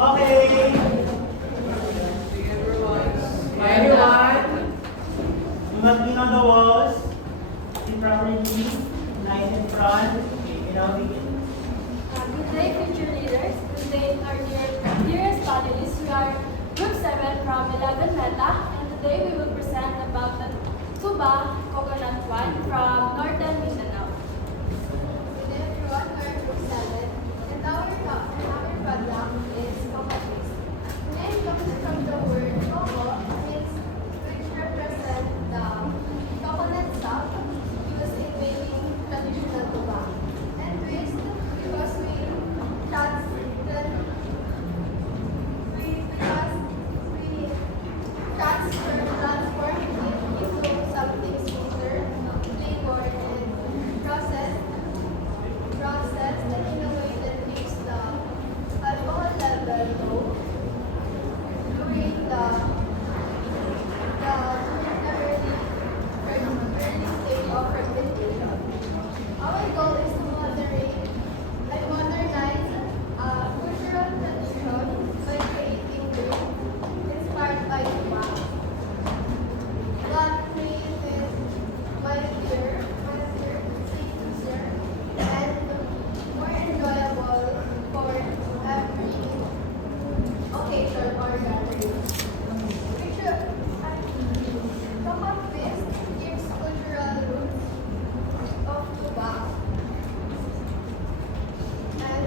Okay. Hi everyone. You must be on the walls. Sit properly. Nice in front. You know, begin. Good day, future leaders. Good day, our dearest panelists. We are Group 7 from 11 Meta, and today we will present about the tuba coconut wine from Northern Mindanao. Good day everyone, we are Group 7 and our product is cocoa paste. The name comes from the word cocoa, which represents the coconut sap used in making traditional tuba. And twist because we transform it into something sweeter, flavored and processed in a way that keeps the alcohol level low during the early stage of fermentation. Our goal is to modernize cultural tradition by creating drink inspired by tobacco. That created healthier, safer, and more enjoyable for every occasion or gathering. Common twist gives cultural roots of tobacco and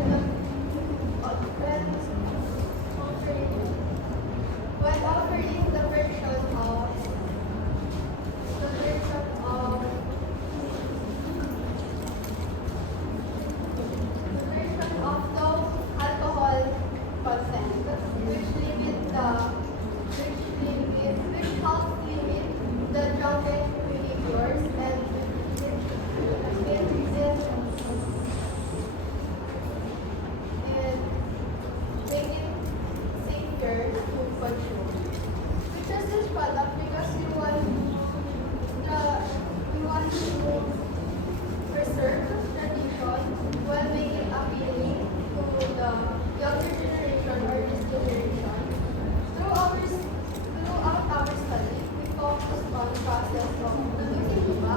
when offering the version of no alcohol content, which helps limit the drunken behaviors and make it safer to consume. We chose this product because we want to preserve tradition while making it appealing to the younger generation or this generation. Throughout our study, we focused on the process of producing tuba,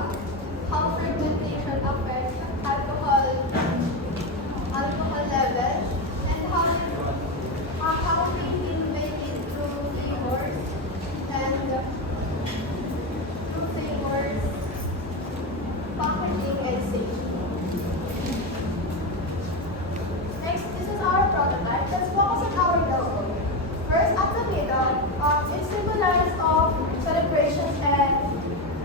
how fermentation affects alcohol level, and how we can make it through flavors, packaging, and safety. Next, this is our prototype. Let's focus on our logo. First, at the middle, it symbolizes of celebrations and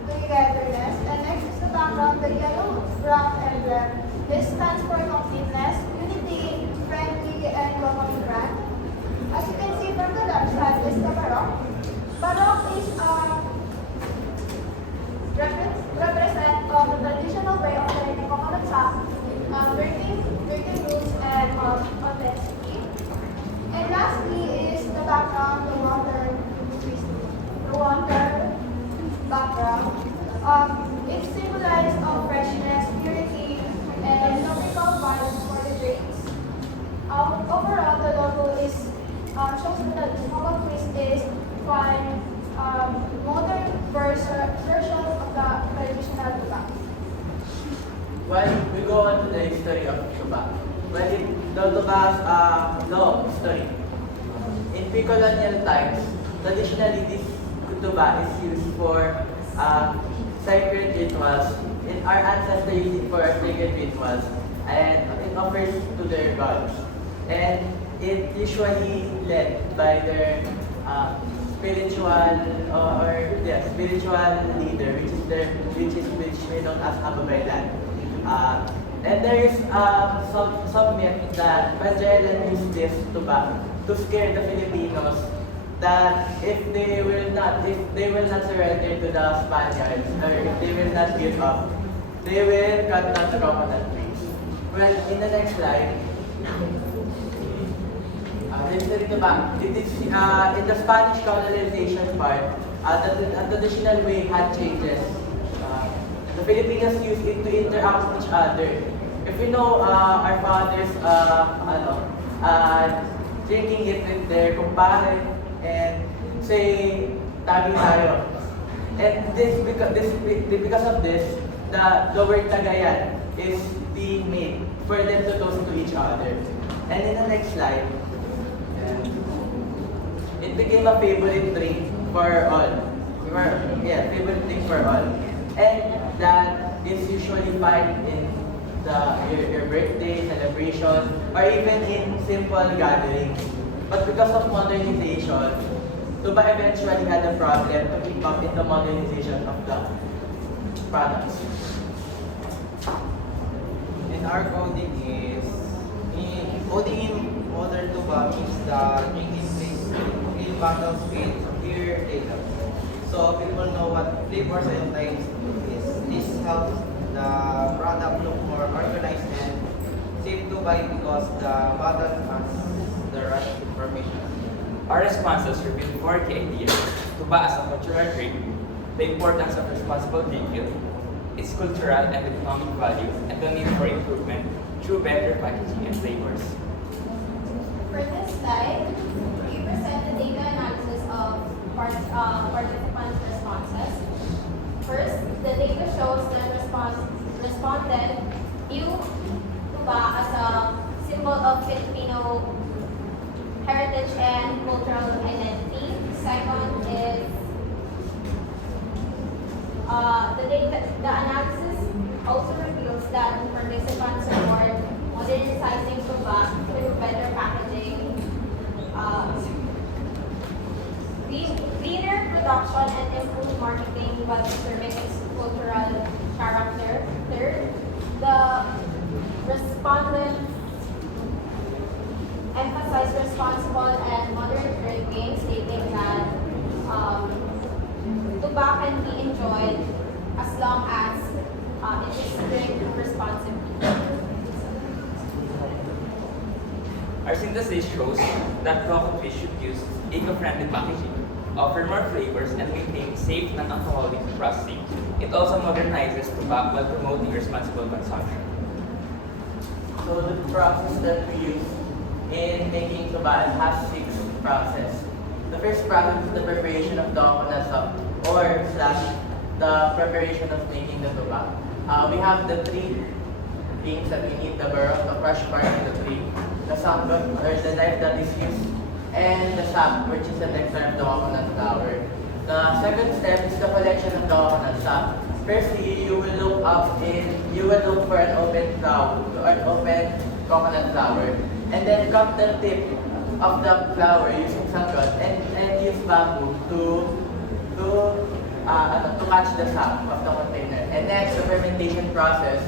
togetherness. And next is the background, the yellow, brown, and red. This stands for completeness, unity, friendly, and welcoming brand. As you can see from the left side is the Baroque. Baroque is represent the traditional way of making coconut sap, drinking roots, and authenticity. And lastly is the background, the water background. It symbolizes freshness, purity, and tropical vibes for the drinks. Overall, the logo is shows that the cocoa twist is fine, modern version of the traditional tobacco. Well, we go on to the history of tobacco. Well, the tobacco's long history. In pre-colonial times, traditionally this tobacco is used for sacred rituals. Our ancestors used it for sacred rituals, and it offers to their gods. And it usually led by their spiritual leader, which we know as Ababaylan. And there is some myth that Magellan used this to scare the Filipinos that if they will not surrender to the Spaniards, or if they will not give up, they will cut down the coconut trees. Well, in the next slide, this is the tobacco. It is in the Spanish colonization part. The traditional way had changes. The Filipinos used it to interact with each other. If you know our fathers, drinking it with their kumpare and say, tabi tayo. And because of this, the word tagayan is being made for them to toast to each other. And in the next slide, it became a favorite drink for all. Favorite drink for all. And that is usually found in your birthday celebration or even in simple gatherings. But because of modernization, Tuba eventually had a problem to keep up in the modernization of the products. And our coding is, coding in modern tuba means the drinking place in bottles with clear data. So people know what flavors and types is. This helps the product look more organized and safe to buy because the bottle has the right information. Our responses reveal 4 key ideas: tuba as a cultural drink, the importance of responsible drinking, its cultural and economic value, and the need for improvement through better packaging and flavors. For this slide, we present the data analysis of participants' responses. First, the data shows that respondent view tuba as a symbol of Filipino heritage and cultural identity. Second is the analysis also reveals that participants support modernizing tuba through better packaging, cleaner production, and improved marketing while preserving its cultural character. Third, the respondents emphasize responsible and modern drinking, stating that tuba can be enjoyed as long as it is drank responsibly. Our synthesis shows that coconut fish should use eco-friendly packaging, offer more flavors, and maintain safe non-alcoholic processing. It also modernizes tuba while promoting responsible consumption. So the process that we use in making tuba has 6 processes. The first process is the preparation of the coconut sap or the preparation of making the tuba. We have the 3 things that we need: the barrel, the crush part, and the tree, the samgot or the knife that is used, and the sap, which is the nectar of the coconut flower. The second step is the collection of the coconut sap. Firstly, you will look for an open flower or an open coconut flower, and then cut the tip of the flower using sanggot and use bamboo to catch the sap of the container. And next, the fermentation process.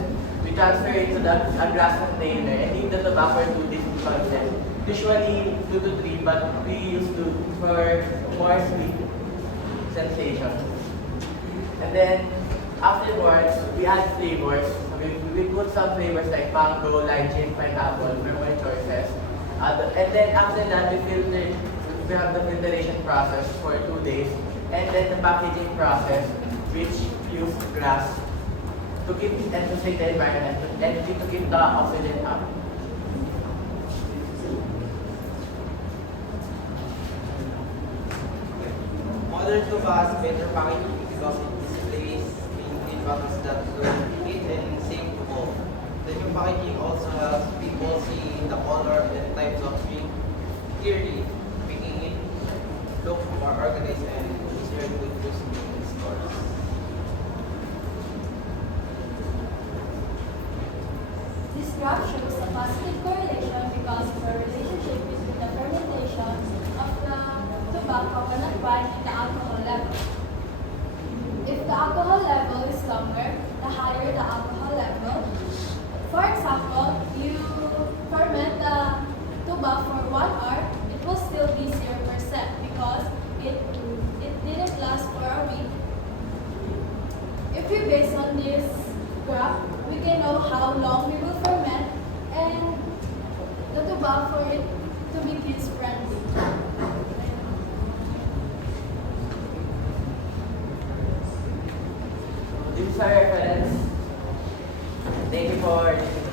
We transfer it to a glass container and leave the tobacco for 2 days to process. Usually 2 to 3, but we use 2 for more sweet sensation. And then afterwards, we add flavors. We put some flavors like mango, lychee, pineapple for more choices. And then after that, we have the filtration process for 2 days. And then the packaging process, which use glass to keep and to save the environment and to keep the oxygen up. Modern tuba has better packaging because it displays in bottles that look neat and safe to hold. The new packaging also helps people see the color and types of drink clearly, making it look more organized and easier to use in stores. This graph shows a positive correlation because of a relationship between the fermentation of the tuba, coconut wine, and the alcohol level. If the alcohol level is longer, the higher the alcohol level. For example, you ferment the tuba for 1 hour, it will still be 0% because it didn't last for a week. If we base on this graph, we can know how long we will ferment and the tuba for it to be kids friendly. This is our reference. Thank you for listening.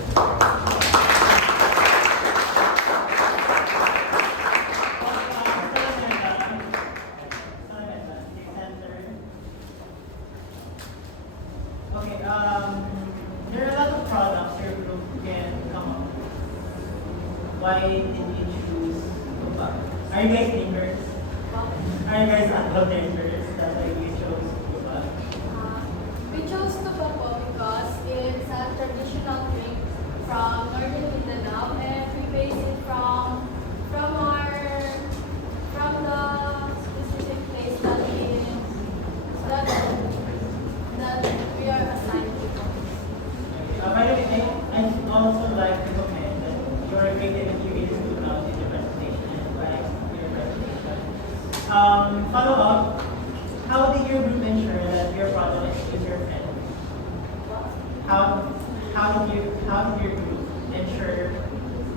Tuba? Are you guys thinkers? Are you guys apple thinkers? That's why you chose Tuba. We chose Tuba because it's a traditional drink from northern Mindanao, and we base it from the specific place that we are assigned to. By the way, I'd also like to comment that your creativity really stood out in your presentation and like your presentation. Follow up, how did your group ensure that your product is user-friendly? How did your group ensure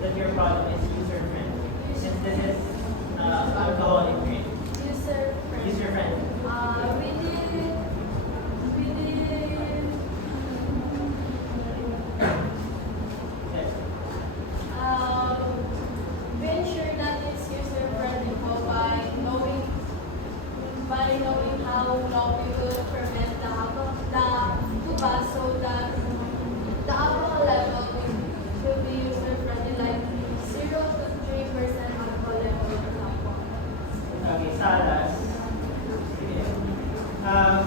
that your product is user-friendly? Since this is alcoholic drink. User-friendly. User-friendly. Yes. We ensure that it's user-friendly po by knowing how long we will ferment the tuba so that the alcohol level will be user-friendly, like 0 to 3% alcohol level, for example. Okay, Salas.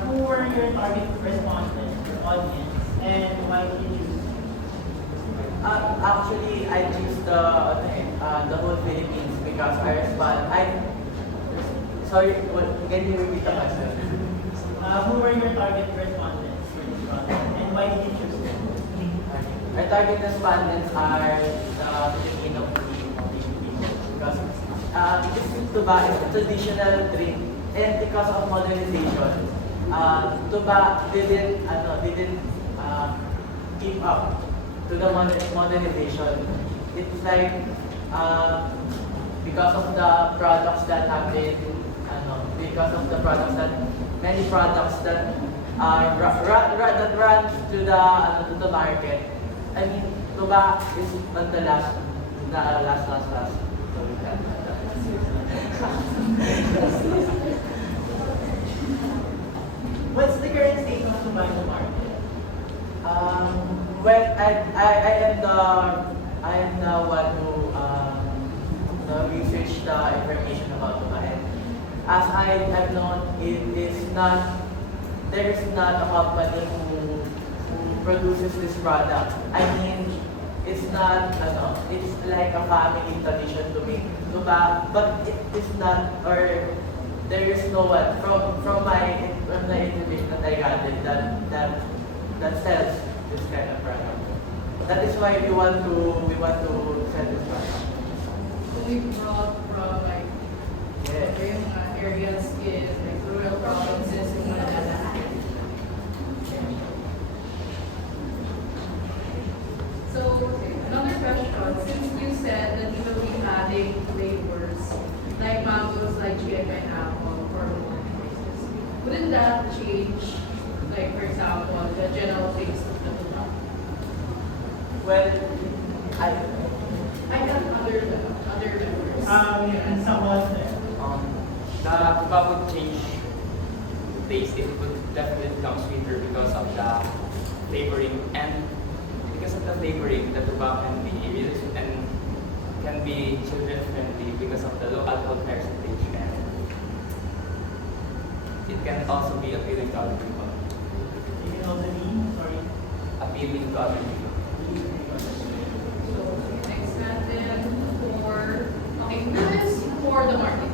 Who were your target respondents or audience and why did you choose? Actually, I choose the whole Philippines because I respond. Sorry, can you repeat the question? Who were your target respondents for this product and why did you choose them? Our target respondents are the Filipino people because tuba is a traditional drink, and because of modernization, tuba didn't keep up to the modernization. It's like because of the products that have been because of the products that many products that that runs to the market. I mean, tuba is on the last. What's the current state of Tuba in the market? Well, I am the one who researched the information about tuba, and as I have known, there is not a company who produces this product. I mean, it's not, it's like a family tradition to make tuba, but it is not, or there is no one from the information that I gathered that sells this kind of product. That is why we want to sell this product. So we brought from like Yes. areas in like rural provinces in Manila. So another question, since you said that you will be adding flavors like mangoes, lychee, and pineapple for more choices, wouldn't that change, like for example, the general taste of the product? Well, I have other flavors. And someone there. The tuba would change taste. It would definitely become sweeter because of the flavoring, and because of the flavoring, the tuba can be really sweet and can be children friendly because of the low alcohol percentage, and it can also be appealing to other people. You can also be, sorry. Appealing to other people. So next natin this is for the market.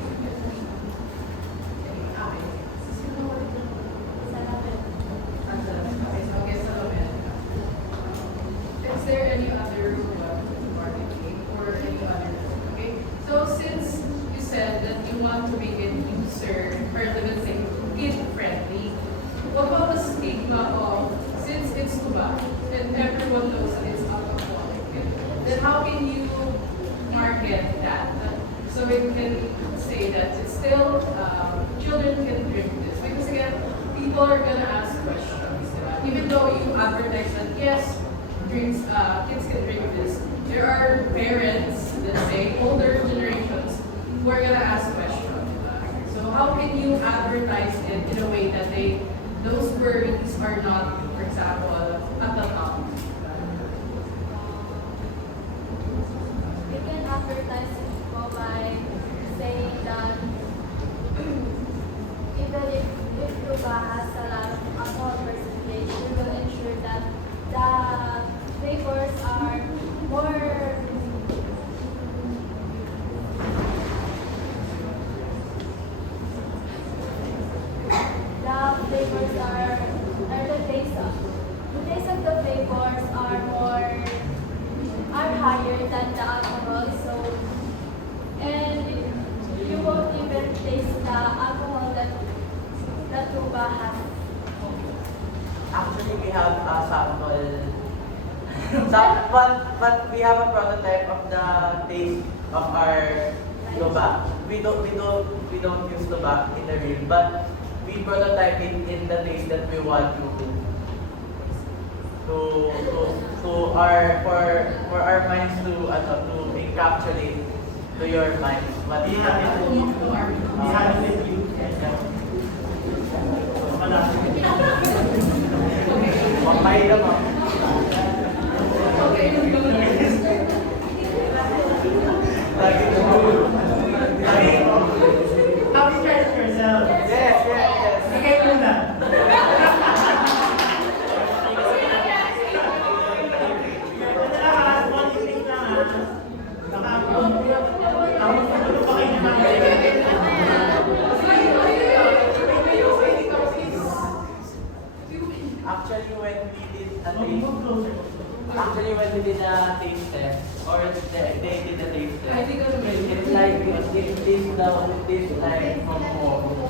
Is there any other marketing or any other? Okay. So since you said that you want to make it user, or let's say kid friendly, what about the stigma of since it's tuba and everyone knows that it's alcoholic, then how can you market that? So we can say that it's still children can drink this because again, people are gonna ask questions. Even though you advertise that yes, kids can drink this, there are parents, let's say older generations, who are gonna ask questions. So how can you advertise it in a way that those worries are not, for example, at the top? We can advertise it po by But we have a prototype of the taste of our tuba. We don't use tuba in the real, but we prototype it in the taste that we want to our for our minds to encapsulate to your minds what We is have it with you. We have it with you. Wala. Mamay ka mo. Okay, let's go. Lagi mo. Okay. How do you try it yourself? Yes. Okay, muna. Actually, when we did a taste test, or they did a taste I test, think I'm ready. it's like it tastes like from home.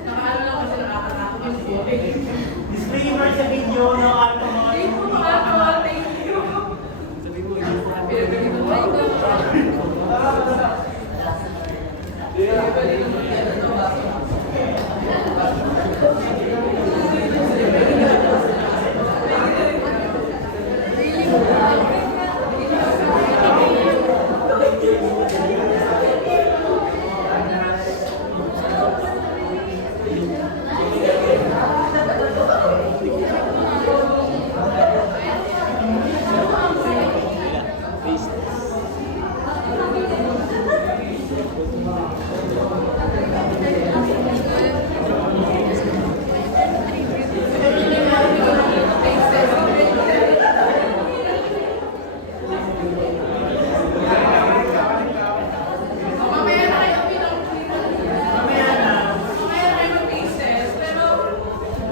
Nakaano lang kasi nakakatakot yung buhay. Disclaimer sa video, no alcohol. Thank you, alcohol. Thank you. Pinabili ko ba? Mamaya na kayo Mamaya na. Mamaya na kayo mag-taste test. Pero,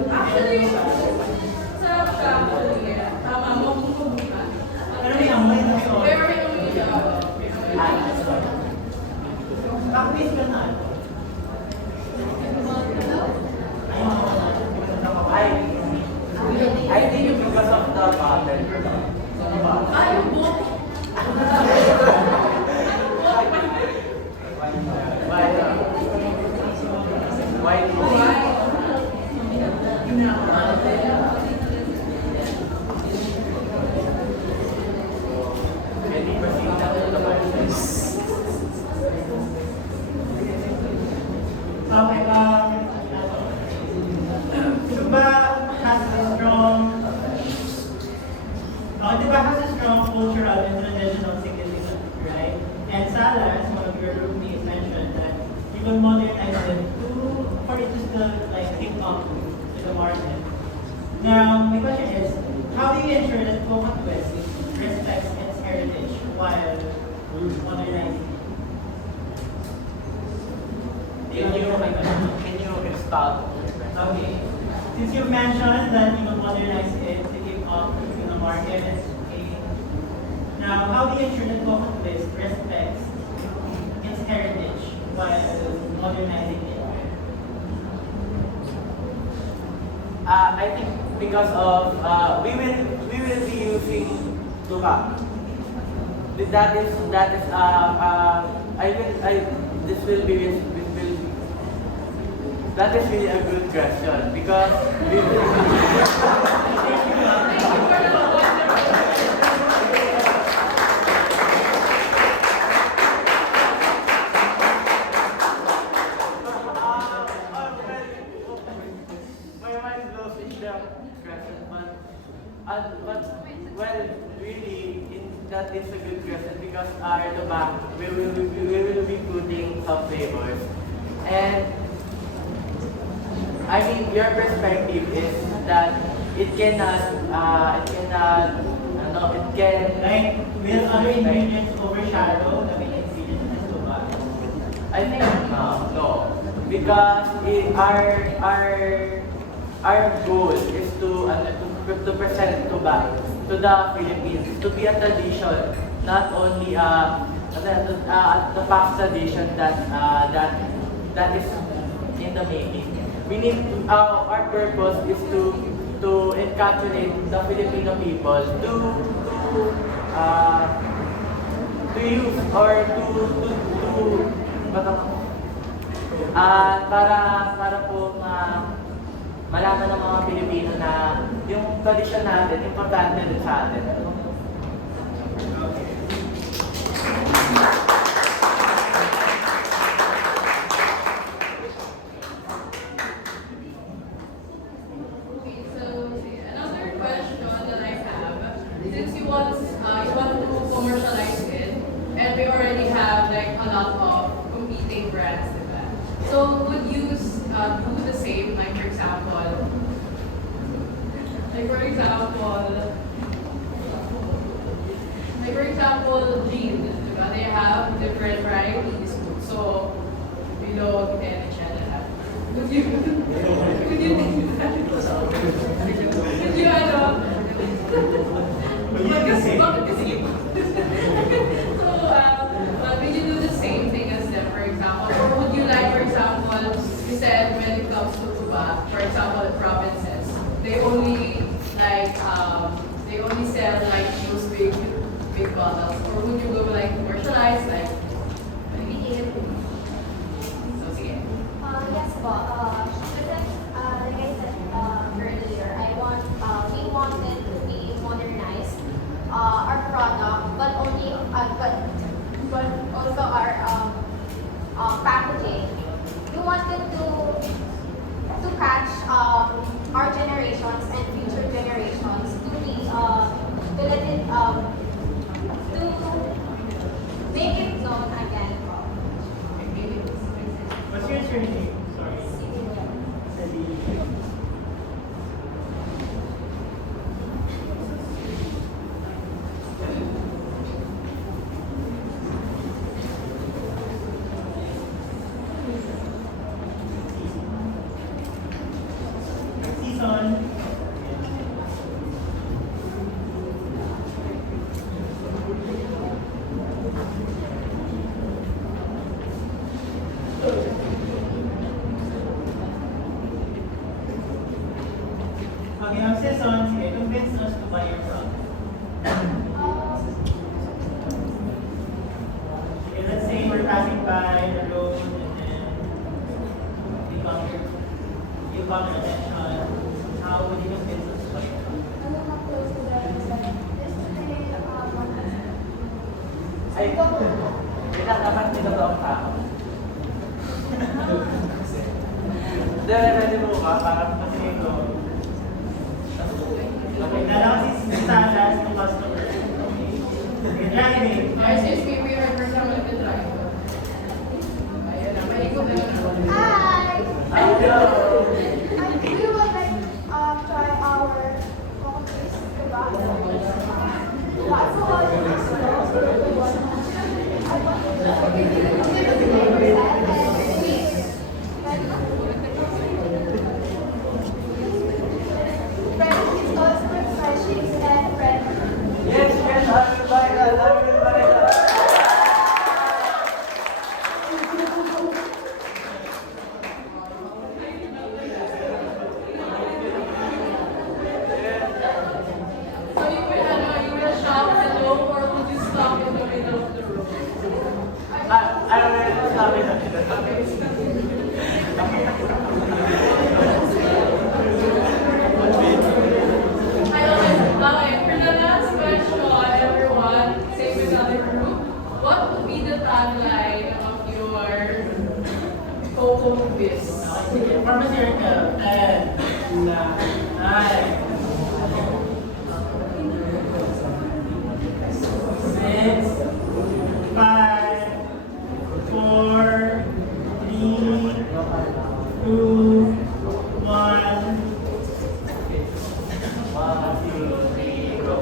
actually, sarap siya. Tama mo, bumubuka. Pero may amoy na ito. Pero may amoy siya. Practice ka na. I think because of the pattern. Ay, yung buhok. Why? Can you proceed now to the questions? Okay, Tuba has a strong, Tuba has a strong cultural and traditional significance, right? And Salas, one of your roommates, mentioned that you will modernize it for it to still like keep up to the market. Now, my question is, how do you ensure that Coca Twist respects its heritage while modernizing it? Can you expound? Okay. Since you mentioned that you will modernize it to keep up with the market, okay. Now, how do you ensure that Coca Twist respects its heritage while modernizing it? I think because of we will be using tuba. That is this will be that is really a good question because we will my mind goes in the question, but well, really, that is a good question because our tobacco, we will be putting some flavors, and I mean your perspective is that it cannot, it can Like, will other ingredients overshadow the main ingredient in Tuba? I think no. because our goal is to present to the Philippines to be a tradition, not only the past tradition that is in the making. We need our purpose is to encapsulate the Filipino people to use or para po malaman ng mga Pilipino na yung tradisyon natin importante din sa atin. Okay, so another question that I have, since you want to commercialize it, and we already have like a lot of competing brands, diba? So would you do the same, like for example, jeans, diba? They have different varieties. So below and etc. Would you would you do that? Would you bakit kasi iba? So would you do the same thing as them, for example? Or would you like, for example, you said when it comes to tuba, for example, the provinces, they only sell like those big bottles, or would you go like commercialize like maliit? So sige. Yes po. Like I said earlier, we wanted to be modernized our product, but also our packaging. We wanted to catch our generations and future generations to let it to make it known again. What's your surname? Sorry. Celine. Season. Okay, ang season, sige, convince us to buy your product. Okay, let's say we're passing by the road and then you got your attention. How would you convince us to buy your product? Ay, dapat nito ang tao. Ready mo ka para Kasi ito, okay, nalang si Salas to customer. Okay, driving. Excuse me, we are first time with the drive. Ayan na, may ikot na naman. Hi! Hello. We would like try our coffees, diba? What's the one? Yes, I will buy that. So you will shop alone, or would you stop in the middle of the road? I will stop it. Okay, for the last question, everyone, same with other group. What would be the tagline of your Coco Biz? Sige, pharmaceutical. 10, 9, 6, 5, 4, 3, 2, 1. 1, 2, 3, go.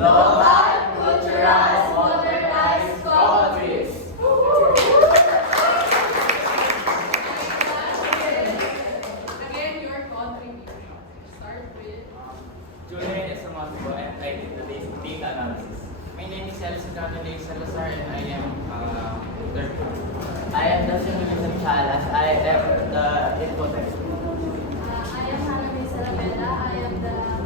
Local, cultural, modernized coffees. Paco, and I did the data analysis. My name is Elsie Canole Salazar and I am third. I am the simulation challenge. I am the infotech. I am Hannah May Salamela. I am the